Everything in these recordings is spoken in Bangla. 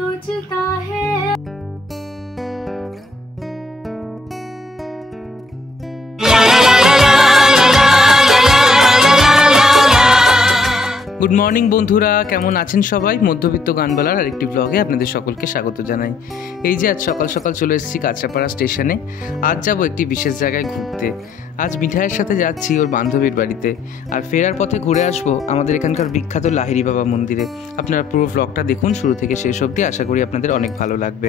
सोचता है। গুড মর্নিং বন্ধুরা, কেমন আছেন সবাই? মধ্যবিত্ত গানবালার আরেকটি ব্লগে আপনাদের সকলকে স্বাগত জানাই। এই যে আজ সকাল সকাল চলে এসেছি কাঁচরাপাড়া স্টেশনে। আজ যাব একটি বিশেষ জায়গায় ঘুরতে। আজ মিঠাইয়ের সাথে যাচ্ছি ওর বান্ধবীর বাড়িতে, আর ফেরার পথে ঘুরে আসবো আমাদের এখানকার বিখ্যাত লাহিড়ী বাবা মন্দিরে। আপনারা পুরো ব্লগটা দেখুন শুরু থেকে শেষ অবধি, আশা করি আপনাদের অনেক ভালো লাগবে।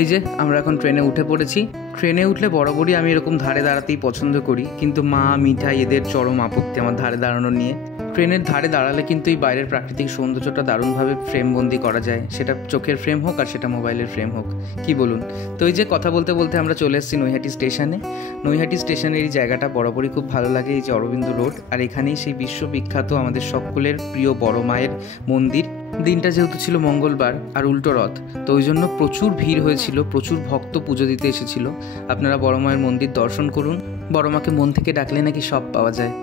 এই যে আমরা এখন ট্রেনে উঠে পড়েছি। ট্রেনে উঠলে বরাবরই আমি এরকম ধারে দাঁড়াতেই পছন্দ করি, কিন্তু মা মিঠাই এদের চরম আপত্তি আমার ধারে দাঁড়ানো নিয়ে। ট্রেনের ধারে দাঁড়ালে কিন্তু এই বাইরের প্রাকৃতিক সৌন্দর্যটা দারুণভাবে ফ্রেমবন্দি করা যায়, সেটা চোখের ফ্রেম হোক আর সেটা মোবাইলের ফ্রেম হোক, কি বলুন? তো এই যে কথা বলতে বলতে আমরা চলে এসেছি নৈহাটি স্টেশনে। নৈহাটি স্টেশনের এই জায়গাটা বরাবরই খুব ভালো লাগে, এই যে অরবিন্দ রোড, আর এখানেই সেই বিশ্ববিখ্যাত আমাদের সকলের প্রিয় বড় মায়ের মন্দির। দিনটা যেহেতু ছিল মঙ্গলবার আর উল্টো রথ, তো ওই জন্য প্রচুর ভিড় হয়েছিল, প্রচুর ভক্ত পুজো দিতে এসেছিল। আপনারা বড় মায়ের মন্দির দর্শন করুন। বড় মাকে মন থেকে ডাকলে নাকি সব পাওয়া যায়।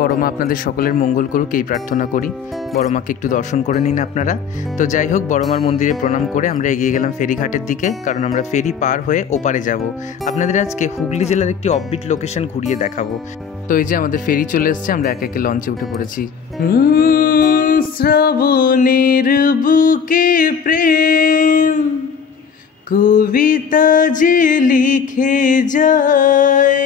বড় মা আপনাদের সকলের মঙ্গল করুক এই প্রার্থনা করি। বড় মাকে একটু দর্শন করে নিন আপনারা। তো যাই হোক, বড় মার মন্দিরে প্রণাম করে আমরা এগিয়ে গেলাম ফেরিঘাটের দিকে, কারণ আমরা ফেরি পার হয়ে ওপারে যাব। আপনাদের আজকে হুগলি জেলার একটি অফবিট লোকেশন ঘুরিয়ে দেখাবো। তো এই যে আমাদের ফেরি চলে এসছে, আমরা একে একে লঞ্চে উঠে পড়েছি। শ্রাবণের বুকে প্রেম কবিতা যে লিখে যায়,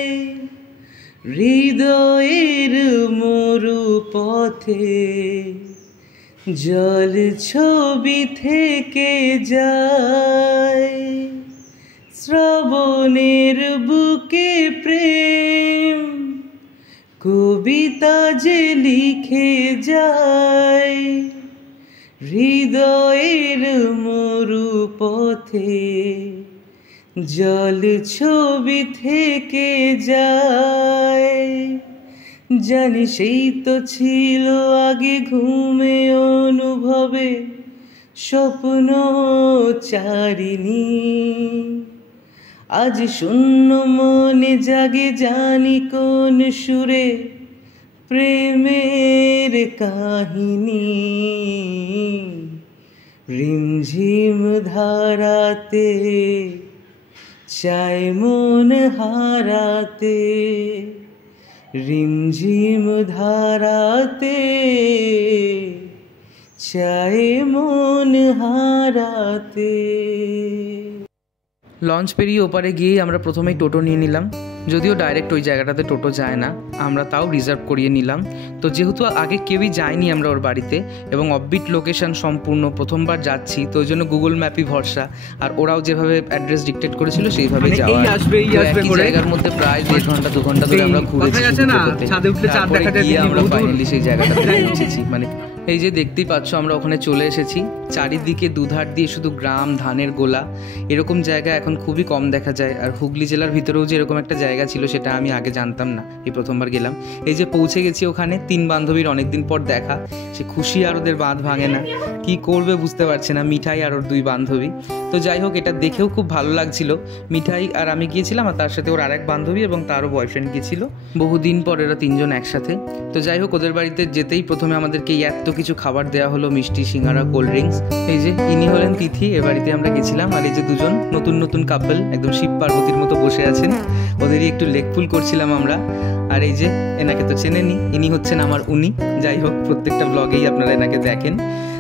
হৃদয়ের মরু পথে জল ছবি থেকে যায়। শ্রাবণের বুকে প্রেম কবিতা যে লিখে যায়, হৃদয়ের মরু পথে জল ছবি থেকে যায়। জানি সেই তো ছিল আগে ঘুমে অনুভবে স্বপ্ন চারিণী, আজ শূন্য মনে জাগে জানি কোন সুরে প্রেমের কাহিনী। রিমঝিম ধারাতে চাই মন হারাতে, রিমঝিম ধারাতে চাই মন হারাতে। লঞ্চ পেরিয়ে ওপারে গিয়েই আমরা প্রথমেই টোটো নিয়ে নিলাম। যদিও ডাইরেক্ট ওই জায়গাটাতে টোটো যায় না, আমরা তাও রিজার্ভ করিয়ে নিলাম। তো যেহেতু আগে কেউই যায়নি আমরা ওর বাড়িতে, এবং অফবিট লোকেশন সম্পূর্ণ প্রথমবার যাচ্ছি, তো ওই জন্য গুগল ম্যাপই ভরসা। আর ওরাও যেভাবে অ্যাড্রেস ডিকটেট করেছিল সেইভাবেই যাওয়া। একই জায়গার মধ্যে প্রায় 1.5 ঘন্টা 2 ঘন্টা ধরে আমরা ঘুরেছি। আমরা ফাইনালি সেই জায়গাটাতে পৌঁছেছি। মানে এই যে দেখতেই পাচ্ছ আমরা ওখানে চলে এসেছি। চারিদিকে দুধার দিয়ে শুধু গ্রাম, ধানের গোলা, এরকম জায়গা এখন খুবই কম দেখা যায়। আর হুগলি জেলার ভিতরেও যে এরকম একটা জায়গা ছিল সেটা আমি আগে জানতাম না, এই প্রথমবার গেলাম। এই যে পৌঁছে গেছি ওখানে, 3 বান্ধবীর অনেকদিন পর দেখা, সে খুশি আর ওদের বাঁধ ভাঙে না, কি করবে বুঝতে পারছে না, মিঠাই আর ওর 2 বান্ধবী। তো যাই হোক, এটা দেখেও খুব ভালো লাগছিল। মিঠাই আর আমি গিয়েছিলাম, আর তার সাথে ওর আরেক বান্ধবী এবং তারও বয়ফ্রেন্ড গিয়েছিল। বহুদিন পর এরা 3 জন একসাথে। তো যাই হোক, ওদের বাড়িতে যেতেই প্রথমে আমাদেরকে এত কিছু খাবার দেওয়া হলো, মিষ্টি, সিঙ্গারা, কোল্ড ড্রিঙ্কস। এই যে ইনি হলেন তিথি, এ বাড়িতে আমরা গেছিলাম। আর এই যে 2 জন নতুন নতুন কাপল, একদম শিব পার্বতীর মতো বসে আছেন, ওদেরই একটু লেকফুল করছিলাম আমরা। আর এই যে এনাকে তো চেনেনি, ইনি হচ্ছেন আমার উনি। যাই হোক, প্রত্যেকটা ব্লগেই আপনারা এনাকে দেখেন।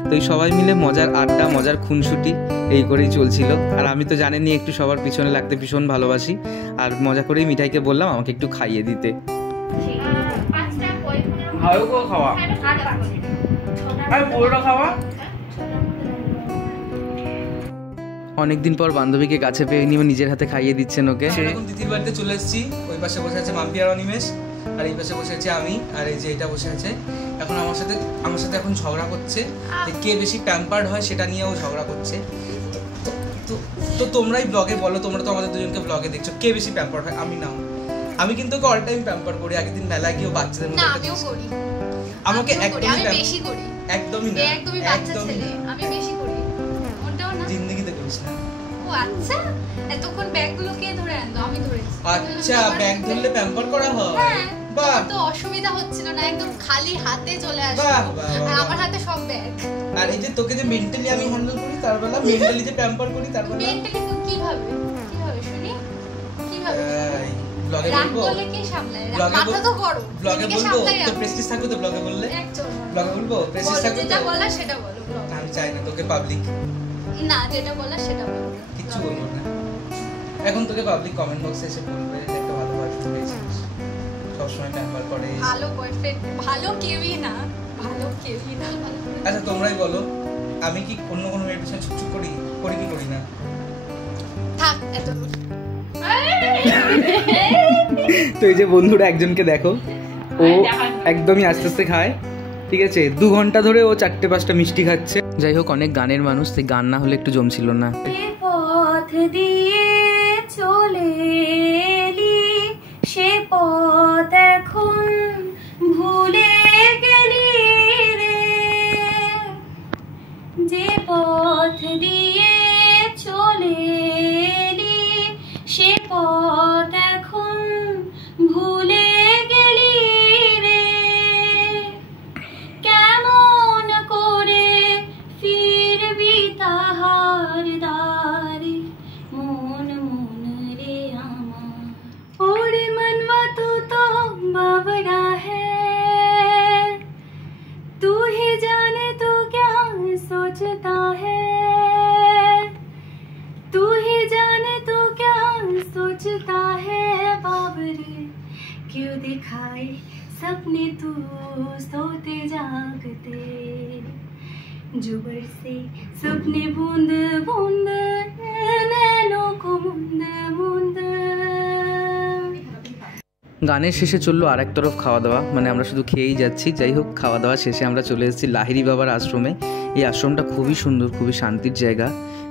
তো এই সবাই মিলে মজার আড্ডা, মজার খুনসুটি এই করেই চলছিল। আর আমি তো জানেনই একটু সবার পিছনে লাগতে ভীষণ ভালোবাসি, আর মজা করেই মিঠাইকে বললাম আমাকে একটু খাইয়ে দিতে। অনেকদিন পর বান্ধবীকে কাছে পেয়ে নিয়ে নিজের হাতে খাইয়ে দিচ্ছেন ওকে। এখন দিদির বাড়িতে চলে এসেছি। ওই পাশে বসে আছে মাম্পি আর অনিমেষ, আর এই পাশে বসে আছে আমি, আর এই যে এটা বসে আছে। এখন আমার সাথে এখন ঝগড়া করছে যে কে বেশি প্যাম্পার্ড হয়, সেটা নিয়েও ঝগড়া করছে। তো তোমরাই ব্লগে বলো, তোমরা তো আমাদের দুজনকে ব্লগে দেখছো, কে বেশি প্যাম্পার্ড হয়? আমি না, আমি কিন্তু ওকে অল টাইম প্যাম্পার করি। আগের দিন মেলায় গিয়েও বাচ্চাদের মধ্যে আমাকে একদমই বেশি করি, একদমই না, একদমই আমি বেশি করি। জিন্দেগিতে করিস না। ও আচ্ছা, এতক্ষণ ব্যাগগুলো কে ধরে আনতো? আমি ধরেছি। আচ্ছা, ব্যাগ ধরলে প্যাম্পার করা হয়। হ্যাঁ, বাহ, তো অসুবিধা হচ্ছিল না, একদম খালি হাতে চলে আসতো। বাহ, বাহ, আর বাহ। আমার হাতে সব ব্যাগ। আর এই যে তোকে যে মেন্টালি আমি হ্যান্ডেল করি, তার বেলা মেন্টালি যে প্যাম্পার করি, তার বেলা মেন্টালি কিভাবে শুনি? কিভাবে? ব্লগে রাগ বলবো, বলে কে সামলায়? ব্লগে মাথা তো গরম। ব্লগে এদিকে বলবো, সামলাই তো আমি। প্রেস্টিজ থাকবে তো ব্লগে বললে? একদম। ব্লগে বলবো, প্রেস্টিজ বলো, থাকবে যেটা তো? বলা সেটা বলো ব্লগে। আমি চাই না তোকে পাবলিক না, যেটা বলা সেটা বলো। কিচ্ছু বলবো না। এখন তোকে পাবলিক কমেন্ট বক্সে এসে বলবে যে একটা ভালো বয়ফ্রেন্ড পেয়েছিস, সবসময় প্যাম্পার করে। ভালো বয়ফ্রেন্ড, ভালো কেউই না, ভালো কেউই না। আচ্ছা তোমরাই বলো, আমি কি অন্য কোনো মেয়ের পিছনে ছুকছুক করি কি করি না? থাক এত। তো এই যে বন্ধুরা একজনকে দেখো, ও একদমই আস্তে আস্তে খায়, ঠিক আছে? 2 ঘন্টা ধরে ও 4-5টা মিষ্টি খাচ্ছে। যাই হোক, অনেক গানের মানুষ, তাই গান না হলে একটু জমছিল না। পথ দিয়ে চলে এলি, সে পথ এখন ভুলে গেলি রে। যে পথ দিয়ে চলে এলি, সে পথ এখন ভুলে গেলি রে। কেমন করে ফিরবি তাহার দ্বারে, মন মন রে আমার। ওরে मनवा तू तो बावरा है, तू ही जाने तू क्या सोचता है, तू ही जाने तू क्या सोचता है बावरे। क्यों दिखाए सपने तू सोते जागते, जुबर से सपने बूंद बूंद नैनों को मुंद मुंद। গানের শেষে চললো আর এক তরফ খাওয়া দাওয়া, মানে আমরা শুধু খেয়েই যাচ্ছি। যাই হোক, খাওয়া দাওয়া শেষে আমরা চলে এসেছি লাহিড়ী বাবার আশ্রমে। এই আশ্রমটা খুবই সুন্দর, খুবই শান্তির জায়গা।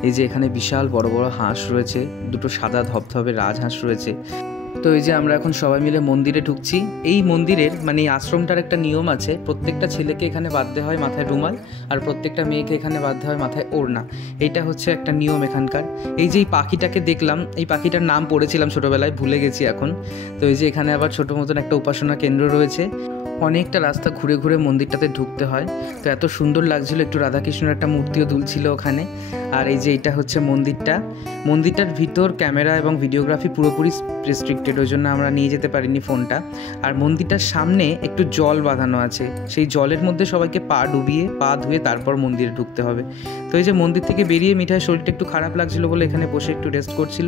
এই যে এখানে বিশাল বড় বড় হাঁস রয়েছে, 2টো সাদা ধবধবে রাজহাঁস রয়েছে। তো এই যে আমরা এখন সবাই মিলে মন্দিরে ঢুকছি। এই মন্দিরের মানে এই আশ্রমটার একটা নিয়ম আছে, প্রত্যেকটা ছেলেকে এখানে বাঁধতে হয় মাথায় রুমাল, আর প্রত্যেকটা মেয়েকে এখানে বাঁধতে হয় মাথায় ওড়না। এইটা হচ্ছে একটা নিয়ম এখানকার। এই যে এই পাখিটাকে দেখলাম, এই পাখিটার নাম পড়েছিলাম ছোটোবেলায়, ভুলে গেছি এখন। তো এই যে এখানে আবার ছোটো মতন একটা উপাসনা কেন্দ্র রয়েছে। অনেকটা রাস্তা ঘুরে ঘুরে মন্দিরটাতে ঢুকতে হয়। তো এত সুন্দর লাগছিল, একটু রাধাকৃষ্ণের একটা মূর্তিও দুলছিল ওখানে। আর এই যে এটা হচ্ছে মন্দিরটার ভিতর ক্যামেরা এবং ভিডিওগ্রাফি পুরোপুরি রেস্ট্রিক্টেড, ওই জন্য আমরা নিয়ে যেতে পারিনি ফোনটা। আর মন্দিরটার সামনে একটু জল বাঁধানো আছে, সেই জলের মধ্যে সবাইকে পা ডুবিয়ে পা ধুয়ে তারপর মন্দিরে ঢুকতে হবে। তো এই যে মন্দির থেকে বেরিয়ে মিঠাই শরীরটা একটু খারাপ লাগছিল বলে এখানে বসে একটু রেস্ট করছিল।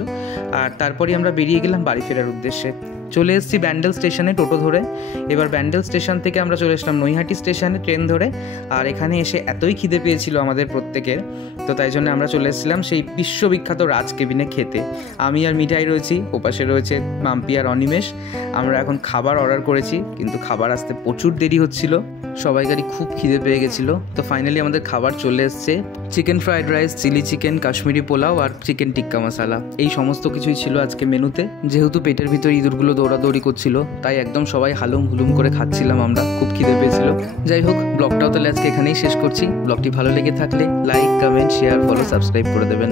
আর তারপরই আমরা বেরিয়ে গেলাম বাড়ি ফেরার উদ্দেশ্যে। চলে এসেছি ব্যান্ডেল স্টেশনে টোটো ধরে। এবার ব্যান্ডেল স্টেশন থেকে আমরা চলে এসলাম নৈহাটি স্টেশনে ট্রেন ধরে। আর এখানে এসে এতই খিদে পেয়েছিল আমাদের প্রত্যেকের, তো তাই জন্য আমরা চলে এসেছিলাম সেই বিশ্ববিখ্যাত রাজ কেবিনে খেতে। আমি আর মিঠাই রয়েছি, ওপাশে রয়েছে মাম্পি আর অনিমেষ। আমরা এখন খাবার অর্ডার করেছি, কিন্তু খাবার আসতে প্রচুর দেরি হচ্ছিল, সবাইকারই খুব খিদে পেয়ে গেছিলো। তো ফাইনালি আমাদের খাবার চলে এসছে, chicken fried rice, chilli chicken, Kashmiri pulao আর চিকেন টিক্কা মশালা। এই সমস্ত কিছুই ছিল আজকে মেনুতে। যেহেতু পেটের ভিতর ইঁদুরগুলো দৌড়াদৌড়ি করছিল, তাই একদম সবাই হালুম হুলুম করে খাচ্ছিলাম আমরা, খুব খিদে পেয়েছিল। যাই হোক, ব্লগটাও তাহলে আজকে এখানেই শেষ করছি। ব্লগটি ভালো লেগে থাকলে like, comment, share, follow, subscribe করে দেবেন।